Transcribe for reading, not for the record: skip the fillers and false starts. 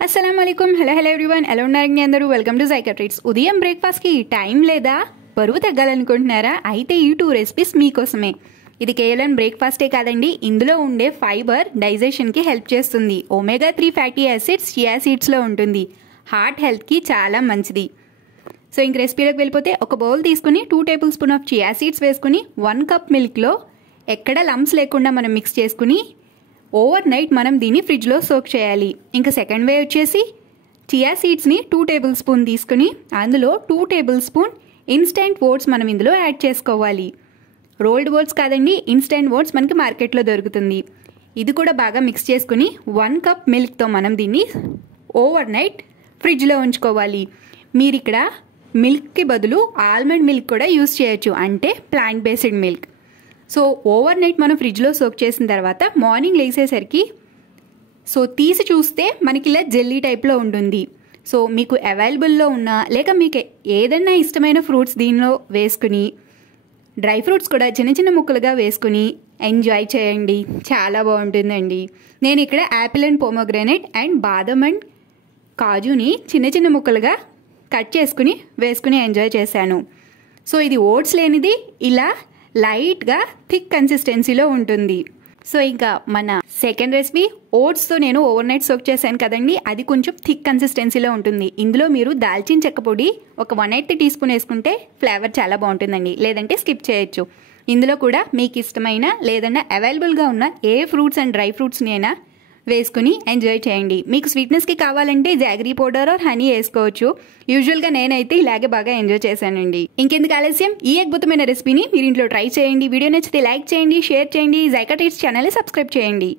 అస్సలాముఅలైకుం hello everyone ఎలా ఉన్నారు మీ అందరూ వెల్కమ్ టు జైకా ట్రీట్స్ ఉదయం బ్రేక్ఫాస్ట్కి టైం లేదా బరువు తగ్గాలనుకుంటున్నారా అయితే ఈ 2 రెసిపీస్ మీకోసమే ఇది కేవలం బ్రేక్ఫాస్టే కాదండి ఇందులో ఉండే ఫైబర్ డైజెషన్కి హెల్ప్ చేస్తుంది ఒమేగా 3 ఫ్యాటీ యాసిడ్స్ చియా సీడ్స్లో ఉంటుంది హార్ట్ హెల్త్కి చాలా మంచిది సో ఇంక రెసిపీలోకి వెళ్ళిపోతే ఒక బౌల్ తీసుకుని 2 table spoon of chia seeds వేసుకుని 1 కప్ మిల్క్లో ఎక్కడ లంప్స్ లేకుండా మనం మిక్స్ చేసుకుని ఓవర్ నైట్ మనం దీన్ని ఫ్రిడ్జ్లో సోక్ చేయాలి ఇంకా సెకండ్ వే వచ్చేసి చియా సీడ్స్ని 2 టేబుల్ స్పూన్ తీసుకుని అందులో 2 టేబుల్ స్పూన్ ఇన్స్టెంట్ ఓట్స్ మనం ఇందులో యాడ్ చేసుకోవాలి రోల్డ్ ఓట్స్ కాదండి ఇన్స్టెంట్ ఓట్స్ మనకి మార్కెట్లో దొరుకుతుంది ఇది కూడా బాగా మిక్స్ చేసుకుని 1 కప్ మిల్క్తో మనం దీన్ని ఓవర్ నైట్ ఫ్రిడ్జ్లో ఉంచుకోవాలి మీరు ఇక్కడ మిల్క్కి బదులు ఆల్మండ్ మిల్క్ కూడా యూస్ చేయొచ్చు అంటే plant based milk so over night మనం ఫ్రిడ్జ్లో సోక్ చేసిన తర్వాత మార్నింగ్ లేసేసరికి సో తీసి చూస్తే మనకి ఇలా జెల్లీ టైప్లో ఉంటుంది సో మీకు అవైలబుల్లో ఉన్న లేక మీకు ఏదైనా ఇష్టమైన ఫ్రూట్స్ దీనిలో వేసుకుని డ్రై ఫ్రూట్స్ కూడా చిన్న చిన్న ముక్కలుగా వేసుకుని ఎంజాయ్ చేయండి చాలా బాగుంటుందండి నేను ఇక్కడ యాపిల్ అండ్ పోమోగ్రానైట్ అండ్ బాదం అండ్ కాజుని చిన్న చిన్న ముక్కలుగా కట్ చేసుకుని వేసుకుని ఎంజాయ్ చేశాను సో ఇది ఓట్స్ లేనిది ఇలా లైట్గా థిక్ కన్సిస్టెన్సీలో ఉంటుంది సో ఇంకా మన సెకండ్ రెసిపీ ఓట్స్తో నేను ఓవర్ నైట్ సోక్ చేశాను కదండి అది కొంచెం థిక్ కన్సిస్టెన్సీలో ఉంటుంది ఇందులో మీరు దాల్చిన చెక్క పొడి ఒక 180 టీ స్పూన్ వేసుకుంటే ఫ్లేవర్ చాలా బాగుంటుందండి లేదంటే స్కిప్ చేయొచ్చు ఇందులో కూడా మీకు ఇష్టమైన లేదన్నా అవైలబుల్గా ఉన్న ఏ ఫ్రూట్స్ అండ్ డ్రై ఫ్రూట్స్ని అయినా వేసుకుని ఎంజాయ్ చేయండి మీకు స్వీట్నెస్కి కావాలంటే జాగరీ పౌడర్ ఆర్ హనీ వేసుకోవచ్చు యూజువల్గా నేనైతే ఇలాగే బాగా ఎంజాయ్ చేశానండి ఇంకెందుకు ఆలస్యం ఈ అద్భుతమైన రెసిపీని మీరు ఇంట్లో ట్రై చేయండి వీడియో నచ్చితే లైక్ చేయండి షేర్ చేయండి జైకా ట్రీట్స్ ఛానల్ని సబ్స్క్రైబ్ చేయండి